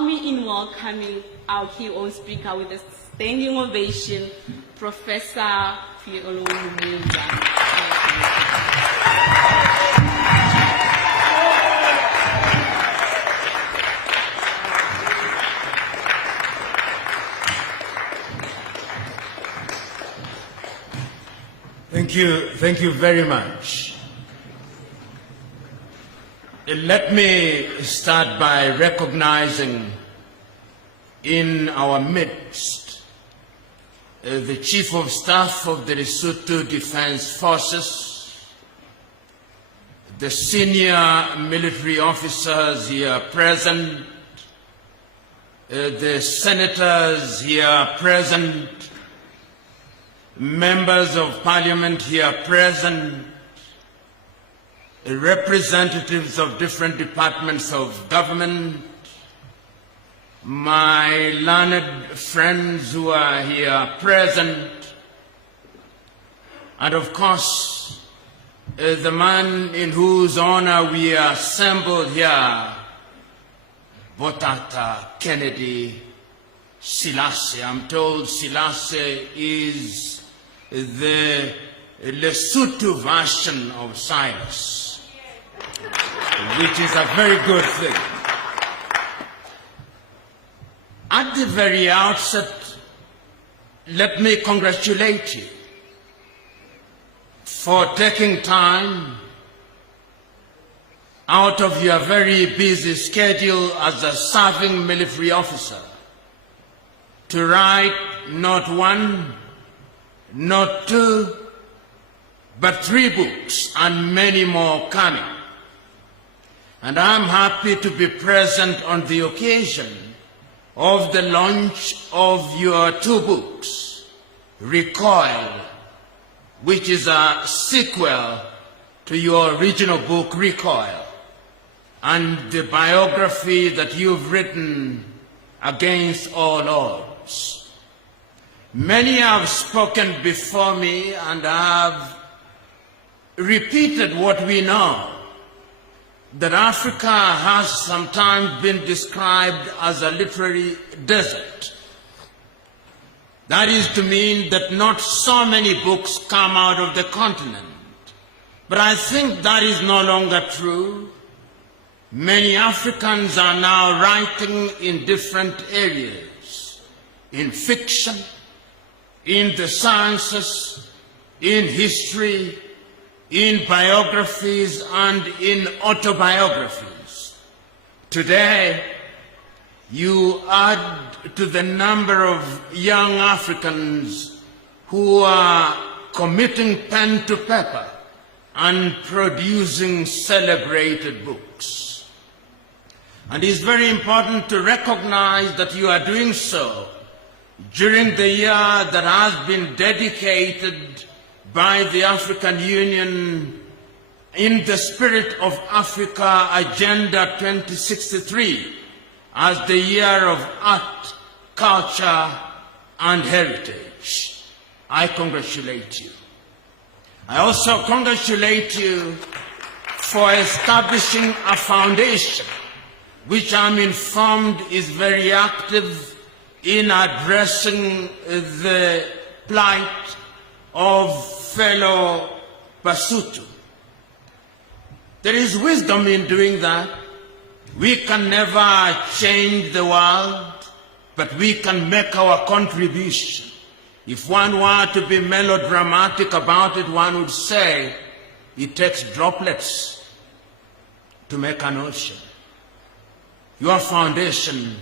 Me in welcoming our key on speaker with a standing ovation, Professor Fiololumunja. Thank you very much. Let me start by recognizing in our midst the Chief of Staff of the Lesotho Defense Forces, the senior military officers here present, the senators here present, members of parliament here present, representatives of different departments of government, my learned friends who are here present, and of course, the man in whose honor we are assembled here, Botata Kennedy Selassie. I'm told Selassie is the Lesotho version of Silas, which is a very good thing. At the very outset, let me congratulate you for taking time out of your very busy schedule as a serving military officer to write not one, not two, but 3 books and many more coming. And I'm happy to be present on the occasion of the launch of your 2 books, Recoil, which is a sequel to your original book, Recoil, and the biography that you've written, Against All Odds. Many have spoken before me and have repeated what we know, that Africa has sometimes been described as a literary desert. That is to mean that not so many books come out of the continent. But I think that is no longer true. Many Africans are now writing in different areas, in fiction, in the sciences, in history, in biographies and in autobiographies. Today, you add to the number of young Africans who are committing pen to paper and producing celebrated books. And it's very important to recognize that you are doing so during the year that has been dedicated by the African Union in the spirit of Africa Agenda 2063 as the year of art, culture, and heritage. I congratulate you. I also congratulate you for establishing a foundation which I'm informed is very active in addressing the plight of fellow Basotho. There is wisdom in doing that. We can never change the world, but we can make our contribution. If one were to be melodramatic about it, one would say it takes droplets to make an ocean. Your foundation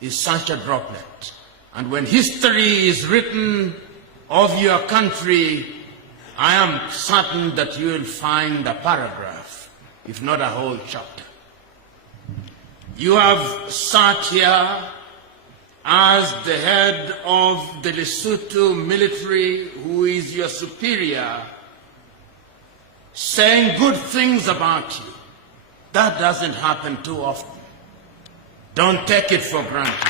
is such a droplet. And when history is written of your country, I am certain that you will find a paragraph, if not a whole chapter. You have sat here as the head of the Lesotho military, who is your superior, saying good things about you. That doesn't happen too often. Don't take it for granted.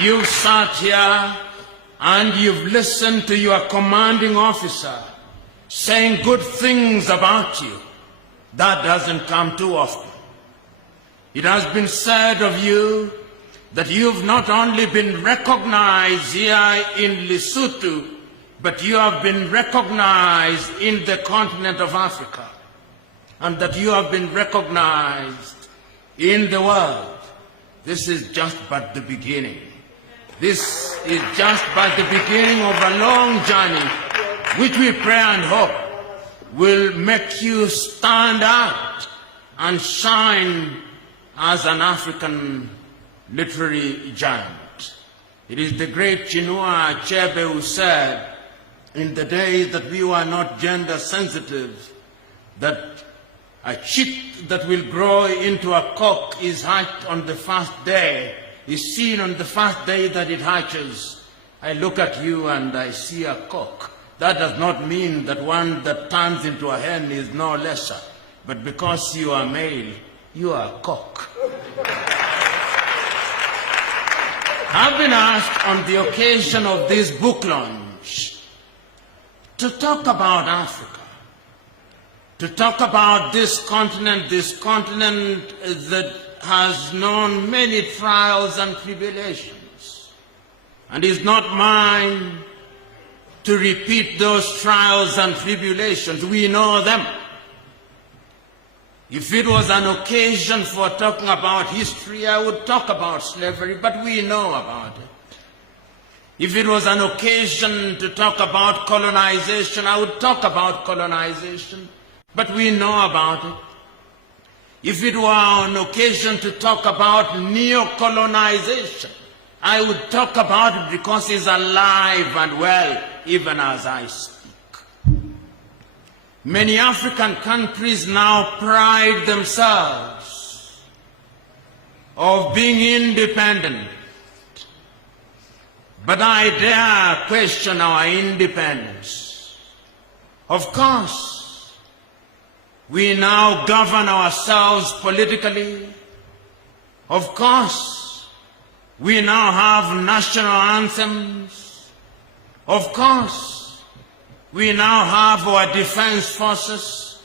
You've sat here and you've listened to your commanding officer saying good things about you. That doesn't come too often. It has been said of you that you've not only been recognized here in Lesotho, but you have been recognized in the continent of Africa, and that you have been recognized in the world. This is just but the beginning. This is just but the beginning of a long journey, which we pray and hope will make you stand out and shine as an African literary giant. It is the great Chinua Achebe who said, in the days that we were not gender sensitive, that a chick that will grow into a cock is hatched on the first day, is seen on the first day that it hatches. I look at you and I see a cock. That does not mean that one that turns into a hen is no lesser, but because you are male, you are a cock. I've been asked on the occasion of this book launch to talk about Africa, to talk about this continent that has known many trials and tribulations, and is not mine to repeat those trials and tribulations. We know them. If it was an occasion for talking about history, I would talk about slavery, but we know about it. If it was an occasion to talk about colonization, I would talk about colonization, but we know about it. If it were an occasion to talk about neo-colonization, I would talk about it because it's alive and well, even as I speak. Many African countries now pride themselves of being independent. But I dare question our independence. Of course, we now govern ourselves politically. Of course, we now have national anthems. Of course, we now have our defense forces.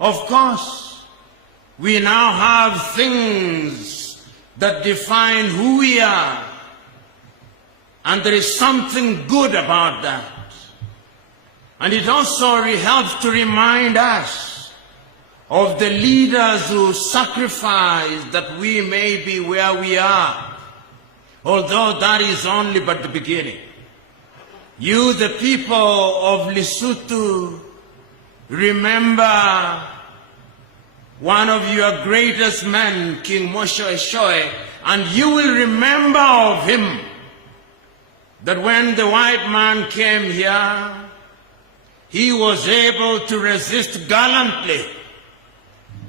Of course, we now have things that define who we are. And there is something good about that. And it also helps to remind us of the leaders who sacrificed that we may be where we are, although that is only but the beginning. You, the people of Lesotho, remember one of your greatest men, King Mosho Eshoe, and you will remember of him that when the white man came here, he was able to resist gallantly.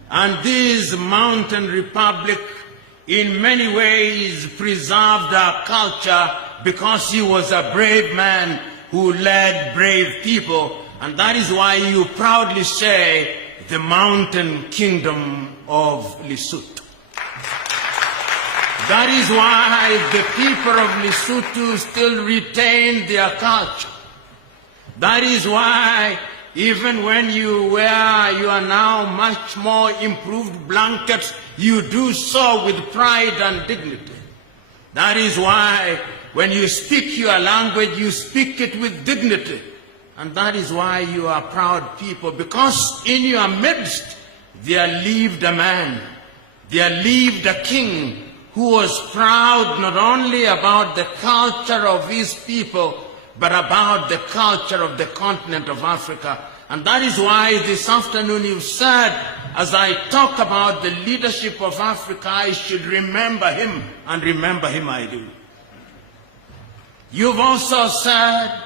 And this mountain republic in many ways preserved our culture because he was a brave man who led brave people. And that is why you proudly say the mountain kingdom of Lesotho. That is why the people of Lesotho still retain their culture. That is why even when you wear your now much more improved blankets, you do so with pride and dignity. That is why when you speak your language, you speak it with dignity. And that is why you are proud people, because in your midst there lived a man, there lived a king, who was proud not only about the culture of his people, but about the culture of the continent of Africa. And that is why this afternoon you said, as I talk about the leadership of Africa, I should remember him, and remember him I do. You've also said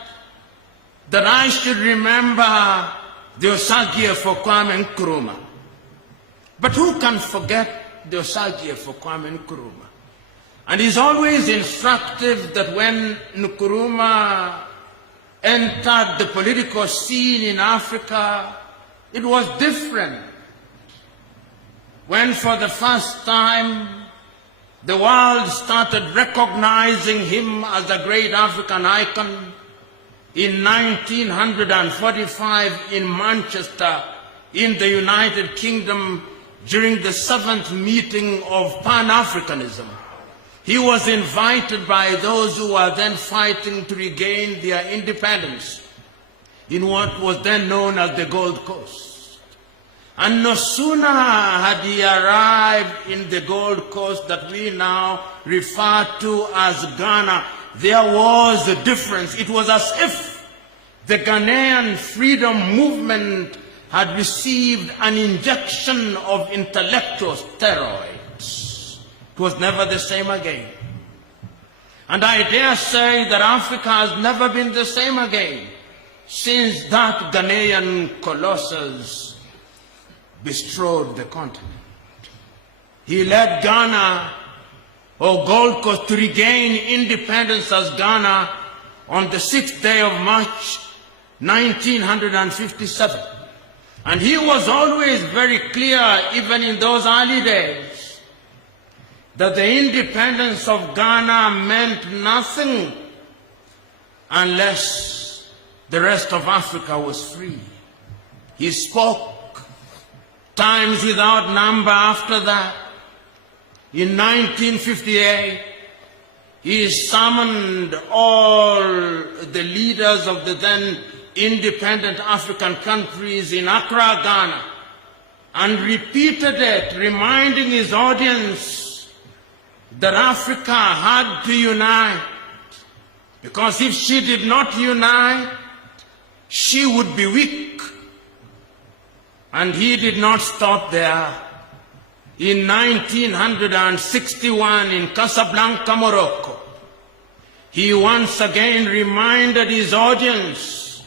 that I should remember the Osagie for Kwame Nkrumah. But who can forget the Osagie for Kwame Nkrumah? And it's always instructive that when Nkrumah entered the political scene in Africa, it was different. When for the first time the world started recognizing him as a great African icon in 1945 in Manchester, in the United Kingdom, during the 7th meeting of Pan-Africanism. He was invited by those who were then fighting to regain their independence in what was then known as the Gold Coast. And no sooner had he arrived in the Gold Coast that we now refer to as Ghana, there was a difference. It was as if the Ghanaian freedom movement had received an injection of intellectual steroids. It was never the same again. And I dare say that Africa has never been the same again since that Ghanaian colossus bestrode the continent. He led Ghana, or Gold Coast, to regain independence as Ghana on the 6th day of March, 1957. And he was always very clear, even in those early days, that the independence of Ghana meant nothing unless the rest of Africa was free. He spoke times without number after that. In 1958, he summoned all the leaders of the then independent African countries in Accra, Ghana, and repeated it, reminding his audience that Africa had to unite, because if she did not unite, she would be weak. And he did not stop there. In 1961, in Casablanca, Morocco, he once again reminded his audience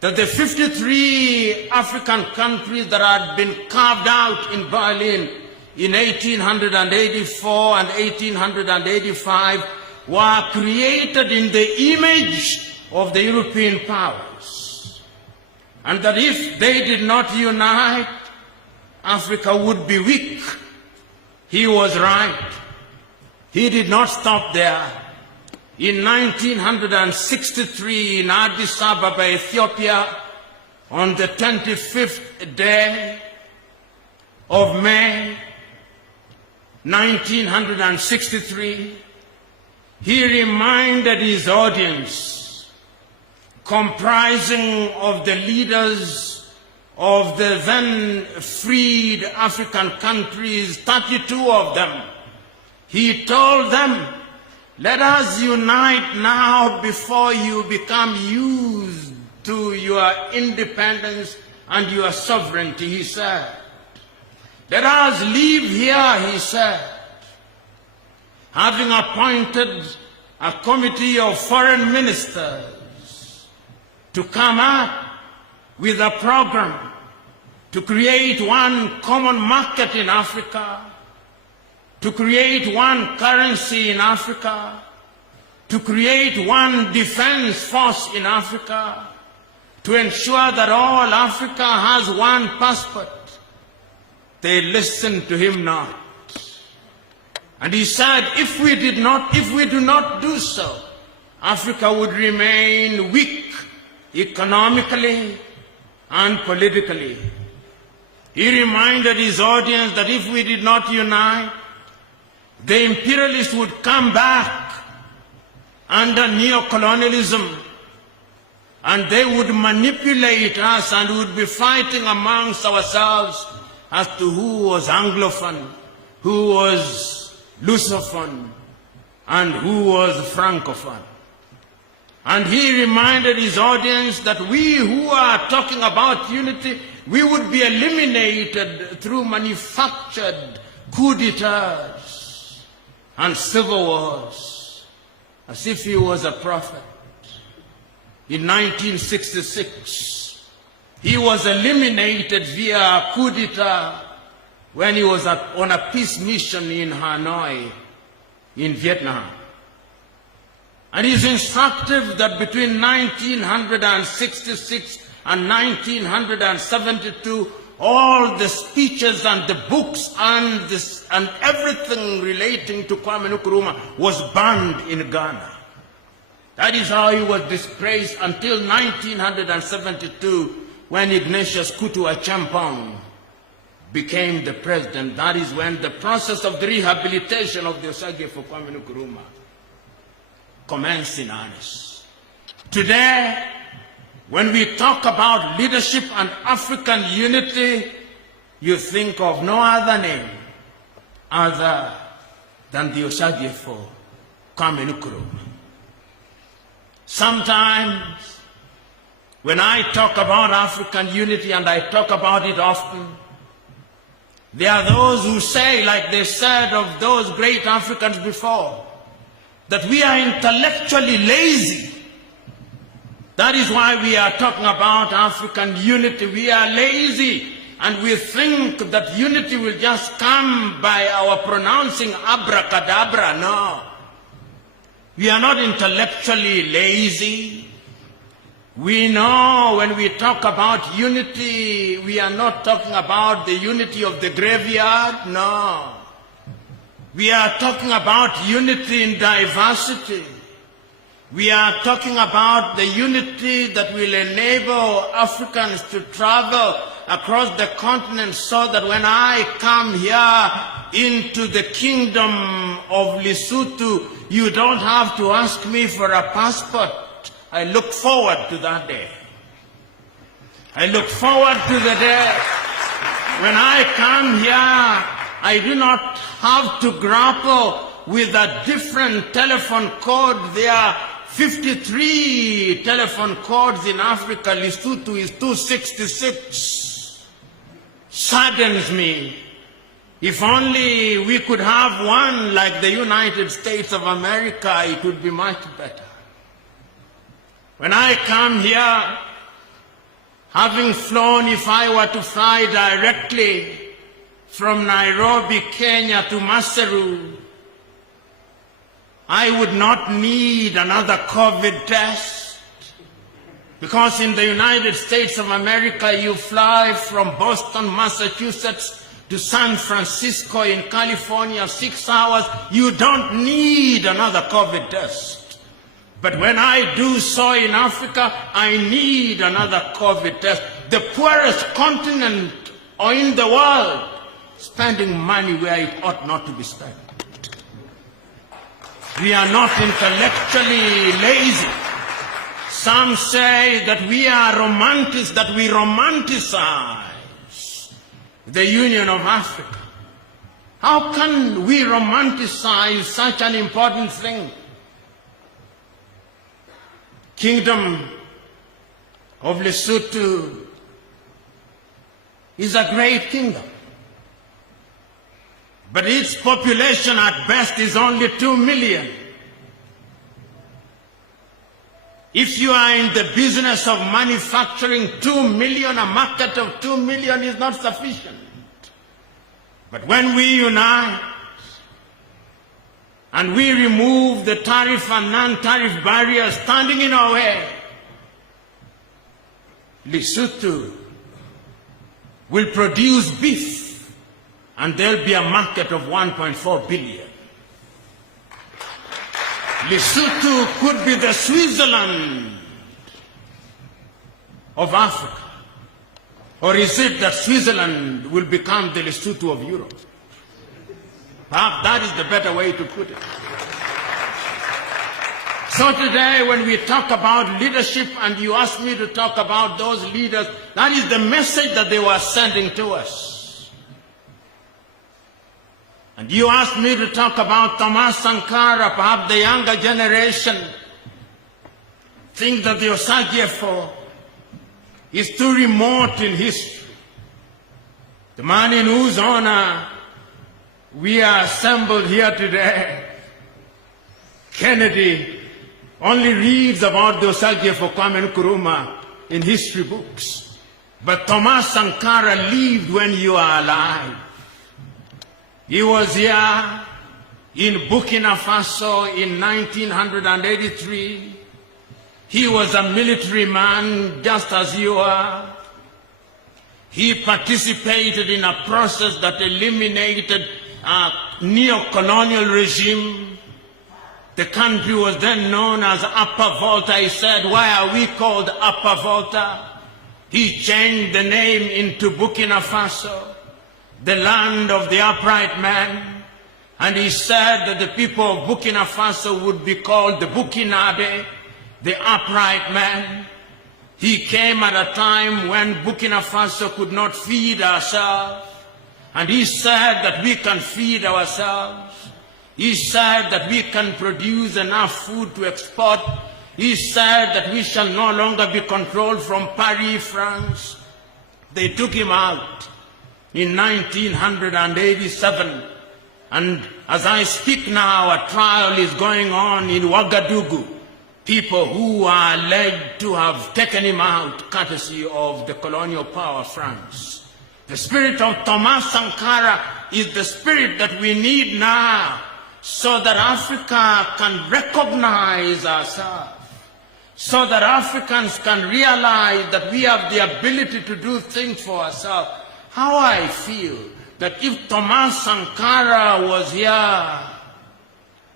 that the 53 African countries that had been carved out in Berlin in 1884 and 1885 were created in the image of the European powers, and that if they did not unite, Africa would be weak. He was right. He did not stop there. In 1963, in Addis Ababa, Ethiopia, on the 25th day of May, 1963, he reminded his audience, comprising of the leaders of the then freed African countries, 32 of them, he told them, let us unite now before you become used to your independence and your sovereignty, he said. Let us leave here, he said, having appointed a committee of foreign ministers to come up with a program to create one common market in Africa, to create one currency in Africa, to create one defense force in Africa, to ensure that all Africa has one passport. They listened to him not. And he said, if we do not do so, Africa would remain weak economically and politically. He reminded his audience that if we did not unite, the imperialists would come back under neocolonialism, and they would manipulate us and would be fighting amongst ourselves as to who was Anglophone, who was Lusophone, and who was Francophone. And he reminded his audience that we who are talking about unity, we would be eliminated through manufactured coup d'etats and civil wars, as if he was a prophet. In 1966, he was eliminated via coup d'etat when he was on a peace mission in Hanoi, in Vietnam. And it's instructive that between 1966 and 1972, all the speeches and the books and everything relating to Kwame Nkrumah was banned in Ghana. That is how he was disgraced until 1972, when Ignatius Kutu Acheampong became the president, that is when the process of the rehabilitation of the Osagyefo Kwame Nkrumah commenced in earnest. Today, when we talk about leadership and African unity, you think of no other name other than the Osagyefo Kwame Nkrumah. Sometimes, when I talk about African unity, and I talk about it often, there are those who say, like they said of those great Africans before, that we are intellectually lazy. That is why we are talking about African unity. We are lazy, and we think that unity will just come by our pronouncing abracadabra. No. We are not intellectually lazy. We know when we talk about unity, we are not talking about the unity of the graveyard. No. We are talking about unity in diversity. We are talking about the unity that will enable Africans to travel across the continent, so that when I come here into the kingdom of Lesotho, you don't have to ask me for a passport. I look forward to that day. I look forward to the day when I come here, I do not have to grapple with a different telephone code. There are 53 telephone codes in Africa. Lesotho is 266. Saddens me. If only we could have one like the United States of America, it would be much better. When I come here, having flown, if I were to fly directly from Nairobi, Kenya to Maseru, I would not need another COVID test, because in the United States of America, you fly from Boston, Massachusetts to San Francisco in California, 6 hours. You don't need another COVID test. But when I do so in Africa, I need another COVID test. The poorest continent in the world, spending money where it ought not to be spent. We are not intellectually lazy. Some say that we are romantics, that we romanticize the Union of Africa. How can we romanticize such an important thing? Kingdom of Lesotho is a great kingdom, but its population at best is only 2 million. If you are in the business of manufacturing 2 million, a market of 2 million is not sufficient. But when we unite and we remove the tariff and non-tariff barriers standing in our way, Lesotho will produce beef, and there'll be a market of 1.4 billion. Lesotho could be the Switzerland of Africa. Or is it that Switzerland will become the Lesotho of Europe? Perhaps that is the better way to put it. So today, when we talk about leadership, and you ask me to talk about those leaders, that is the message that they were sending to us. And you asked me to talk about Thomas Sankara. Perhaps the younger generation think that the Osagyefo is too remote in history. The man in whose honor we are assembled here today, Kennedy, only reads about the Osagyefo Kwame Nkrumah in history books. But Thomas Sankara lived when you are alive. He was here in Burkina Faso in 1983. He was a military man just as you are. He participated in a process that eliminated a neo-colonial regime. The country was then known as Upper Volta. He said, "Why are we called Upper Volta?" He changed the name into Burkina Faso. the land of the upright man, and he said that the people of Burkina Faso would be called the Burkinabe, the upright man. He came at a time when Burkina Faso could not feed ourselves, and he said that we can feed ourselves. He said that we can produce enough food to export. He said that we shall no longer be controlled from Paris, France. They took him out in 1987. And as I speak now, a trial is going on in Ouagadougou. People who are alleged to have taken him out courtesy of the colonial power France. The spirit of Thomas Sankara is the spirit that we need now so that Africa can recognize ourselves, so that Africans can realize that we have the ability to do things for ourselves. How I feel that if Thomas Sankara was here,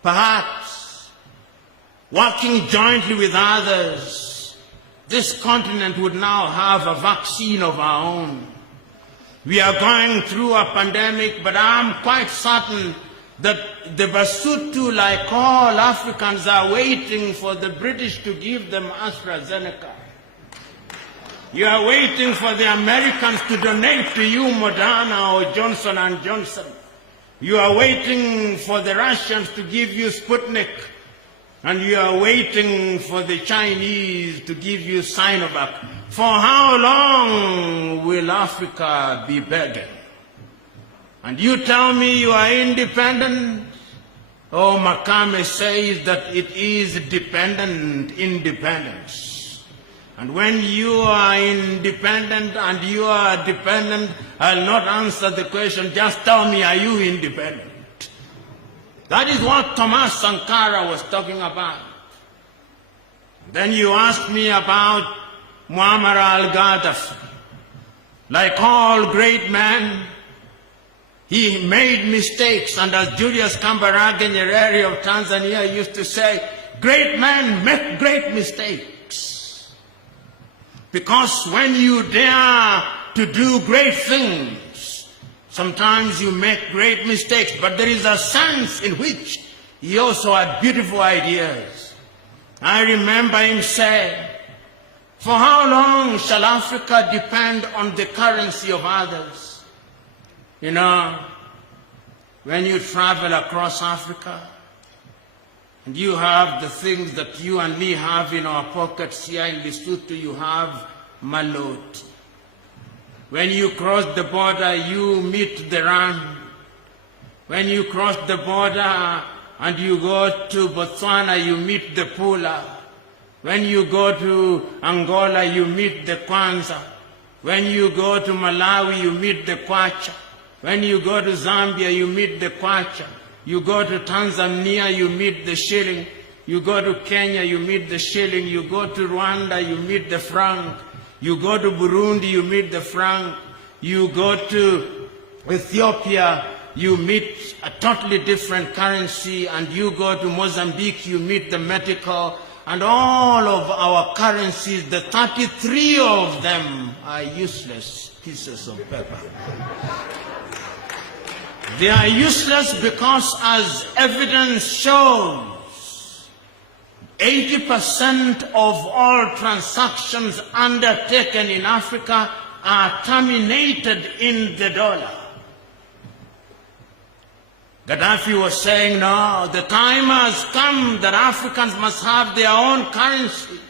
perhaps working jointly with others, this continent would now have a vaccine of our own. We are going through a pandemic, but I'm quite certain that the Basutu, like all Africans, are waiting for the British to give them AstraZeneca. You are waiting for the Americans to donate to you Moderna or Johnson & Johnson. You are waiting for the Russians to give you Sputnik. And you are waiting for the Chinese to give you Sinovac. For how long will Africa be begging? And you tell me you are independent? Oh, Makame says that it is dependent independence. And when you are independent and you are dependent, I'll not answer the question, just tell me, are you independent? That is what Thomas Sankara was talking about. Then you asked me about Muammar al-Gaddafi. Like all great men, he made mistakes, and as Julius Kambarage Nyerere of Tanzania used to say, great men make great mistakes. Because when you dare to do great things, sometimes you make great mistakes, but there is a sense in which he also had beautiful ideas. I remember him saying, for how long shall Africa depend on the currency of others? You know, when you travel across Africa, and you have the things that you and me have in our pockets here in Lesotho, you have malot. When you cross the border, you meet the ram. When you cross the border and you go to Botswana, you meet the pula. When you go to Angola, you meet the kwanza. When you go to Malawi, you meet the kwacha. When you go to Zambia, you meet the kwacha. You go to Tanzania, you meet the shilling. You go to Kenya, you meet the shilling. You go to Rwanda, you meet the franc. You go to Burundi, you meet the franc. You go to Ethiopia, you meet a totally different currency. And you go to Mozambique, you meet the metical. And all of our currencies, the 33 of them, are useless pieces of paper. They are useless because, as evidence shows, 80% of all transactions undertaken in Africa are terminated in the dollar. Gaddafi was saying, no, the time has come that Africans must have their own currency,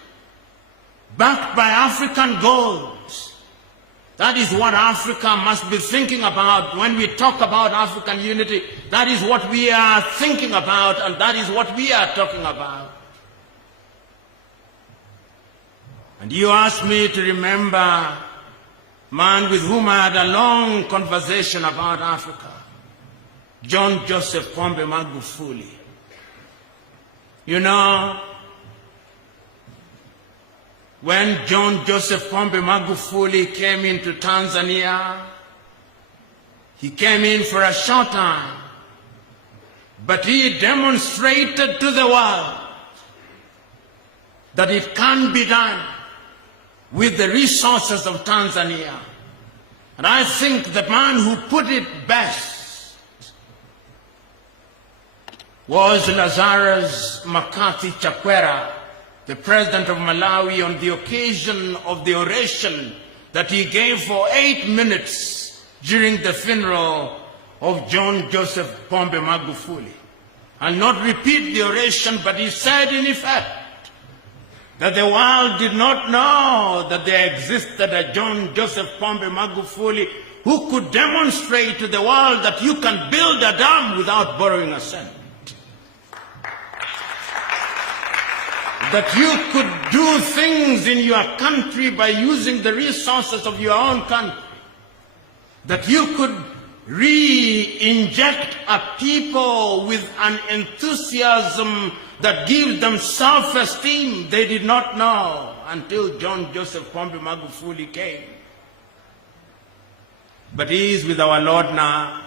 backed by African gold. That is what Africa must be thinking about when we talk about African unity. That is what we are thinking about, and that is what we are talking about. And you asked me to remember a man with whom I had a long conversation about Africa, John Joseph Pombe Magufuli. You know, when John Joseph Pombe Magufuli came into Tanzania, he came in for a short time, but he demonstrated to the world that it can be done with the resources of Tanzania. And I think the man who put it best was Lazarus McCarthy Chakwera, the president of Malawi, on the occasion of the oration that he gave for 8 minutes during the funeral of John Joseph Pombe Magufuli. I'll not repeat the oration, but he said in effect that the world did not know that there existed a John Joseph Pombe Magufuli who could demonstrate to the world that you can build a dam without borrowing a cent. That you could do things in your country by using the resources of your own country. That you could re-inject a people with an enthusiasm that gives them self-esteem they did not know until John Joseph Pombe Magufuli came. But he is with our Lord now.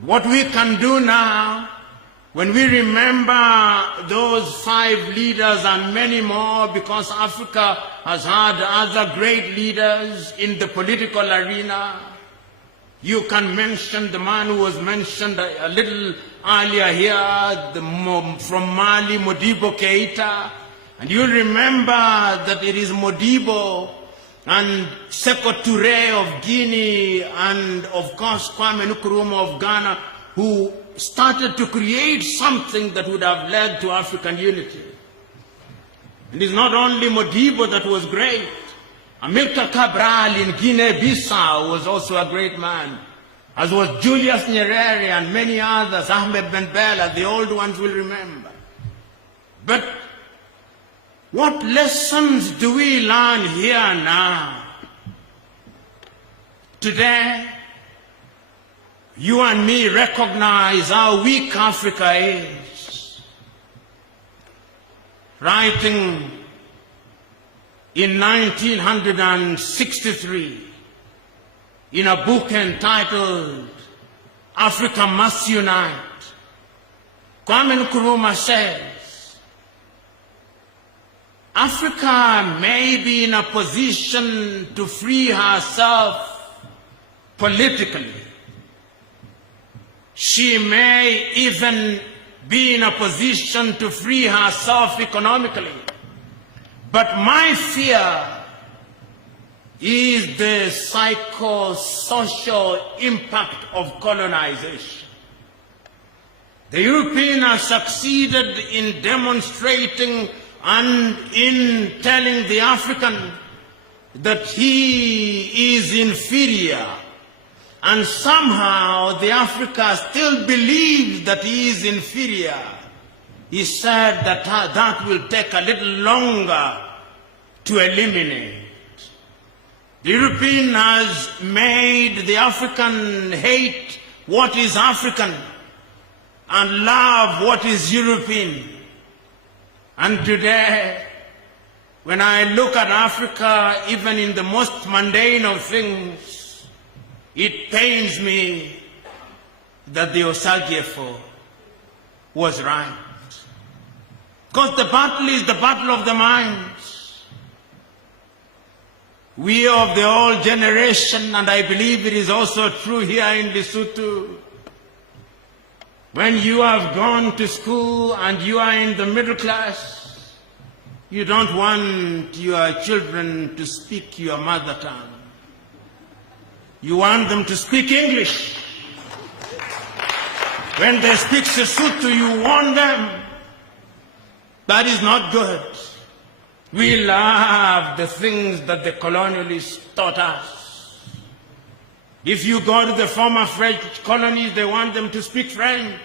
What we can do now, when we remember those 5 leaders and many more, because Africa has had other great leaders in the political arena, you can mention the man who was mentioned a little earlier here, from Mali, Modibo Keita. And you remember that it is Modibo and Sékou Touré of Guinea and, of course, Kwame Nkrumah of Ghana who started to create something that would have led to African unity. And it's not only Modibo that was great. Amilcar Cabral in Guinea-Bissau was also a great man, as was Julius Nyerere and many others, Ahmed Ben Bella, the old ones will remember. But what lessons do we learn here now? Today, you and me recognize how weak Africa is. Writing in 1963 in a book entitled Africa Must Unite, Kwame Nkrumah says, Africa may be in a position to free herself politically. She may even be in a position to free herself economically. But my fear is the psychosocial impact of colonization. The Europeans have succeeded in demonstrating and in telling the African that he is inferior. And somehow the Africa still believes that he is inferior. He said that that will take a little longer to eliminate. The European has made the African hate what is African and love what is European. And today, when I look at Africa, even in the most mundane of things, it pains me that the Osagyefo was right. Because the battle is the battle of the minds. We of the old generation, and I believe it is also true here in Lesotho, when you have gone to school and you are in the middle class, you don't want your children to speak your mother tongue. You want them to speak English. When they speak Sesotho, you warn them. That is not good. We love the things that the colonialists taught us. If you go to the former French colonies, they want them to speak French.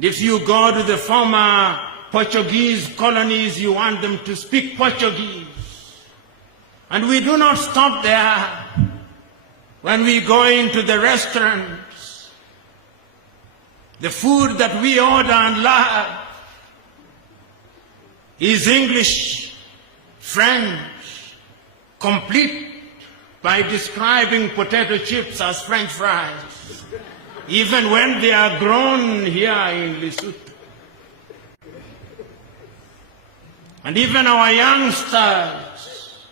If you go to the former Portuguese colonies, you want them to speak Portuguese. And we do not stop there. When we go into the restaurants, the food that we order and love is English, French, complete by describing potato chips as French fries, even when they are grown here in Lesotho. And even our youngsters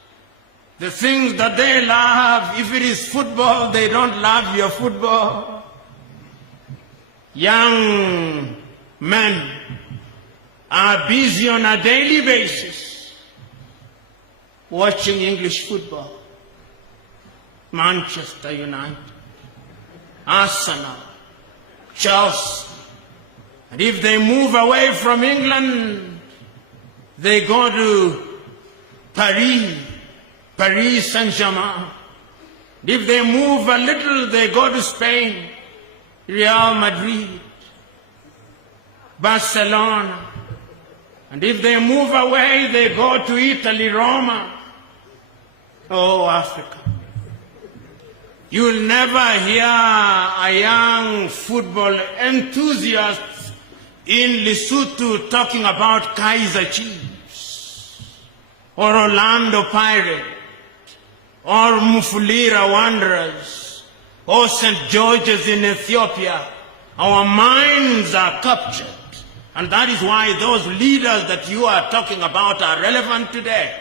The things that they love, if it is football, they don't love your football. Young men are busy on a daily basis watching English football. Manchester United, Arsenal, Chelsea. And if they move away from England, they go to Paris Saint-Germain. If they move a little, they go to Spain, Real Madrid, Barcelona. And if they move away, they go to Italy, Roma. Oh, Africa. You'll never hear a young football enthusiast in Lesotho talking about Kaiser Chiefs, or Orlando Pirates, or Mufulira Wanderers, or St. George's in Ethiopia. Our minds are captured. And that is why those leaders that you are talking about are relevant today.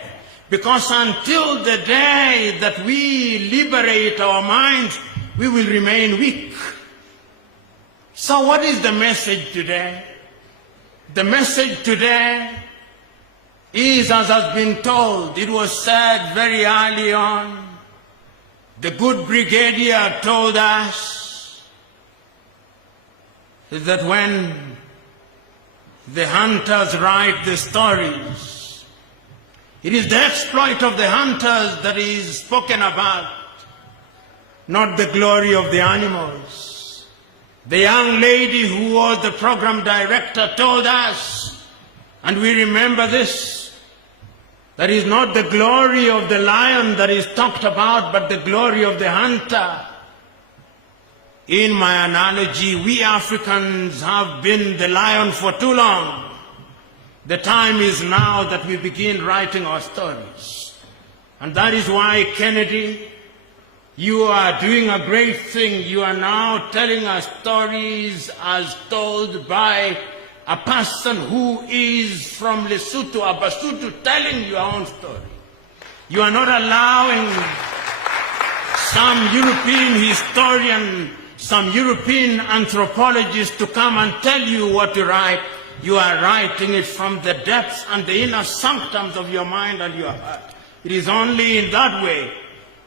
Because until the day that we liberate our minds, we will remain weak. So what is the message today? The message today is, as has been told, it was said very early on, the good brigadier told us that when the hunters write the stories, it is the exploit of the hunters that is spoken about, not the glory of the animals. The young lady who was the program director told us, and we remember this, that is not the glory of the lion that is talked about, but the glory of the hunter. In my analogy, we Africans have been the lion for too long. The time is now that we begin writing our stories. And that is why, Kennedy, you are doing a great thing. You are now telling us stories as told by a person who is from Lesotho, a Basotho, telling your own story. You are not allowing some European historian, some European anthropologist to come and tell you what to write. You are writing it from the depths and the inner sanctums of your mind and your heart. It is only in that way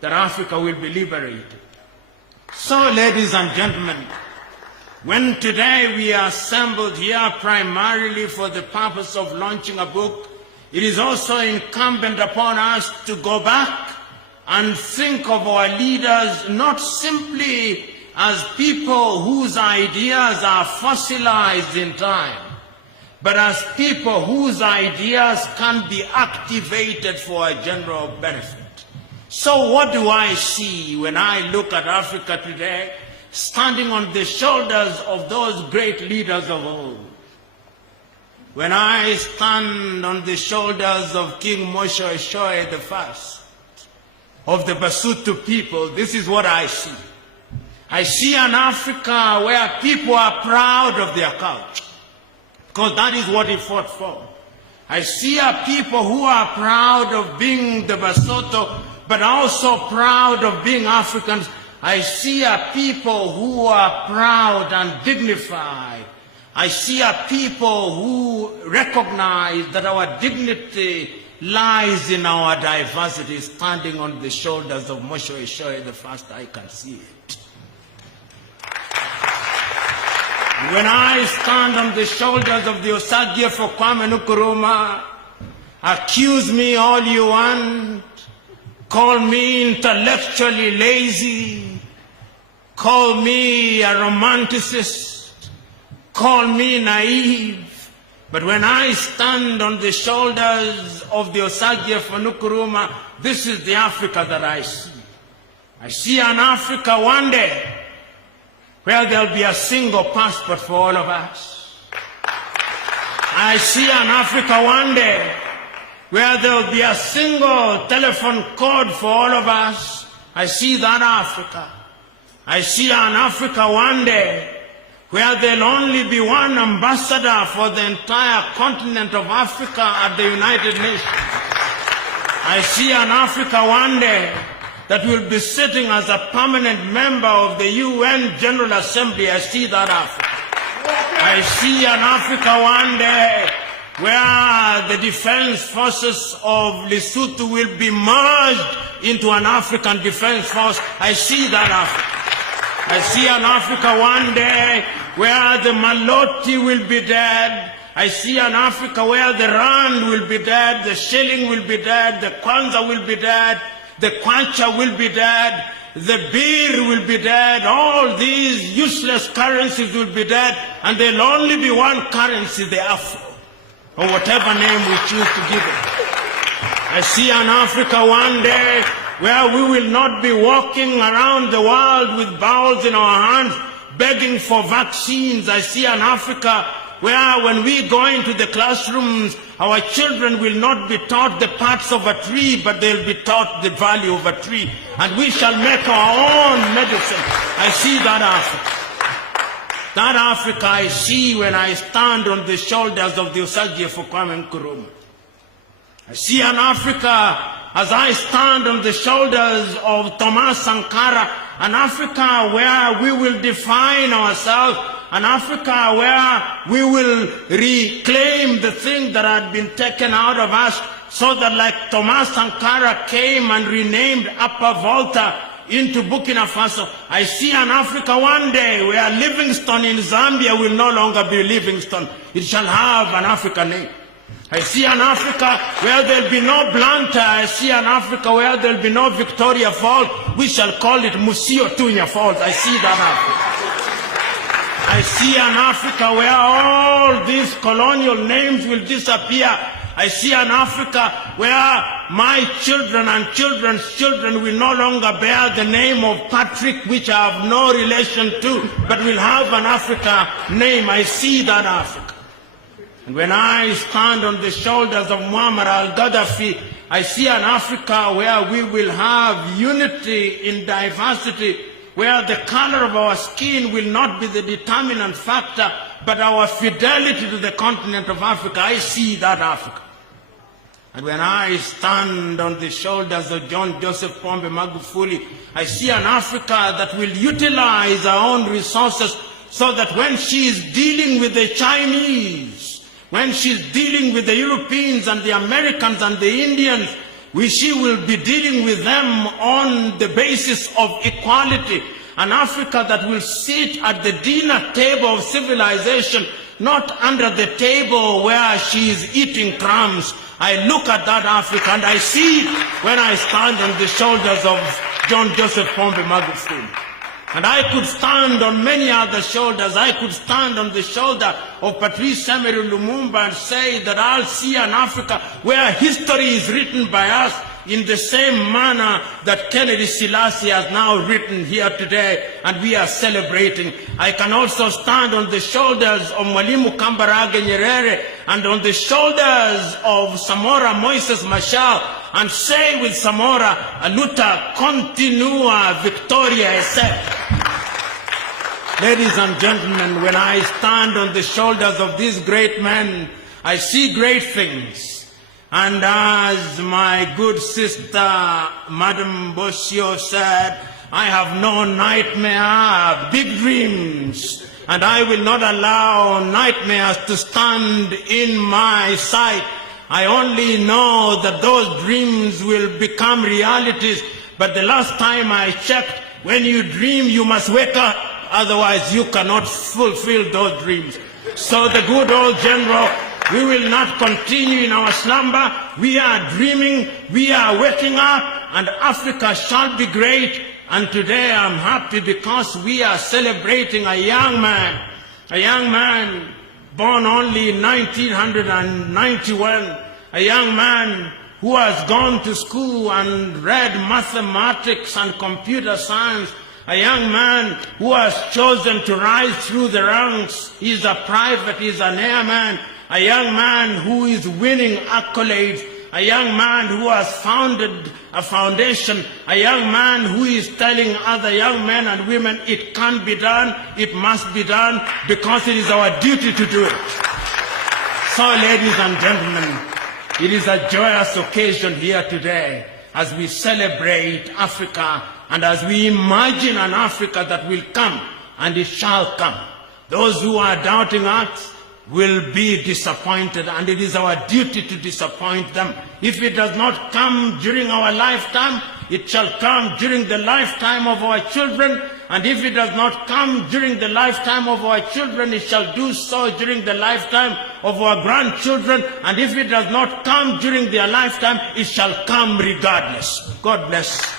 that Africa will be liberated. So, ladies and gentlemen, when today we are assembled here primarily for the purpose of launching a book, it is also incumbent upon us to go back and think of our leaders not simply as people whose ideas are fossilized in time, but as people whose ideas can be activated for a general benefit. So what do I see when I look at Africa today, standing on the shoulders of those great leaders of old? When I stand on the shoulders of King Moshe Shoe I, of the Basotho people, this is what I see. I see an Africa where people are proud of their culture, because that is what he fought for. I see a people who are proud of being the Basotho, but also proud of being Africans. I see a people who are proud and dignified. I see a people who recognize that our dignity lies in our diversity, standing on the shoulders of Moshe Shoe I can see it. When I stand on the shoulders of the Osagie for Kwame Nkrumah, accuse me all you want, call me intellectually lazy, call me a romanticist, call me naive, but when I stand on the shoulders of the Osagie for Nkrumah, this is the Africa that I see. I see an Africa one day where there'll be a single passport for all of us. I see an Africa one day where there'll be a single telephone code for all of us. I see that Africa. I see an Africa one day where there'll only be one ambassador for the entire continent of Africa at the United Nations. I see an Africa one day that will be sitting as a permanent member of the UN General Assembly. I see that Africa. I see an Africa one day where the defense forces of Lesotho will be merged into an African defense force. I see that Africa. I see an Africa one day where the Maloti will be dead. I see an Africa where the Rand will be dead, the shilling will be dead, the Kwanza will be dead, the Kwacha will be dead, the beer will be dead. All these useless currencies will be dead, and there'll only be one currency, the Afro, or whatever name we choose to give it. I see an Africa one day where we will not be walking around the world with bowls in our hands begging for vaccines. I see an Africa where when we go into the classrooms, our children will not be taught the parts of a tree, but they'll be taught the value of a tree. And we shall make our own medicine. I see that Africa. That Africa I see when I stand on the shoulders of the Osagyefo Kwame Nkrumah. I see an Africa as I stand on the shoulders of Thomas Sankara, an Africa where we will define ourselves, an Africa where we will reclaim the thing that had been taken out of us, so that like Thomas Sankara came and renamed Upper Volta into Burkina Faso. I see an Africa one day where Livingstone in Zambia will no longer be Livingstone. It shall have an African name. I see an Africa where there'll be no Blantyre. I see an Africa where there'll be no Victoria Falls. We shall call it Musio Tunya Falls. I see that Africa. I see an Africa where all these colonial names will disappear. I see an Africa where my children and children's children will no longer bear the name of Patrick, which I have no relation to, but will have an Africa name. I see that Africa. And when I stand on the shoulders of Muammar al-Gaddafi, I see an Africa where we will have unity in diversity, where the color of our skin will not be the determinant factor, but our fidelity to the continent of Africa. I see that Africa. And when I stand on the shoulders of John Joseph Pombe Magufuli, I see an Africa that will utilize our own resources, so that when she is dealing with the Chinese, when she's dealing with the Europeans and the Americans and the Indians, she will be dealing with them on the basis of equality. An Africa that will sit at the dinner table of civilization, not under the table where she is eating crumbs. I look at that Africa and I see it when I stand on the shoulders of John Joseph Pombe Magufuli. And I could stand on many other shoulders. I could stand on the shoulder of Patrice Emery Lumumba and say that I'll see an Africa where history is written by us in the same manner that Kennedy Selassie has now written here today, and we are celebrating. I can also stand on the shoulders of Mwalimu Kambarage Nyerere and on the shoulders of Samora Moises Machel and say with Samora, a luta continua, victoria esse. Ladies and gentlemen, when I stand on the shoulders of these great men, I see great things. And as my good sister, Madam Bosio said, I have no nightmare, I have big dreams. And I will not allow nightmares to stand in my sight. I only know that those dreams will become realities. But the last time I checked, when you dream, you must wake up. Otherwise, you cannot fulfill those dreams. So the good old general, we will not continue in our slumber. We are dreaming, we are waking up, and Africa shall be great. And today I'm happy because we are celebrating a young man born only in 1991, a young man who has gone to school and read mathematics and computer science, a young man who has chosen to rise through the ranks. He's a private, he's an airman, a young man who is winning accolades, a young man who has founded a foundation, a young man who is telling other young men and women it can be done, it must be done, because it is our duty to do it. So, ladies and gentlemen, It is a joyous occasion here today as we celebrate Africa and as we imagine an Africa that will come, and it shall come. Those who are doubting us will be disappointed, and it is our duty to disappoint them. If it does not come during our lifetime, it shall come during the lifetime of our children, and if it does not come during the lifetime of our children, it shall do so during the lifetime of our grandchildren, and if it does not come during their lifetime, it shall come regardless. God bless.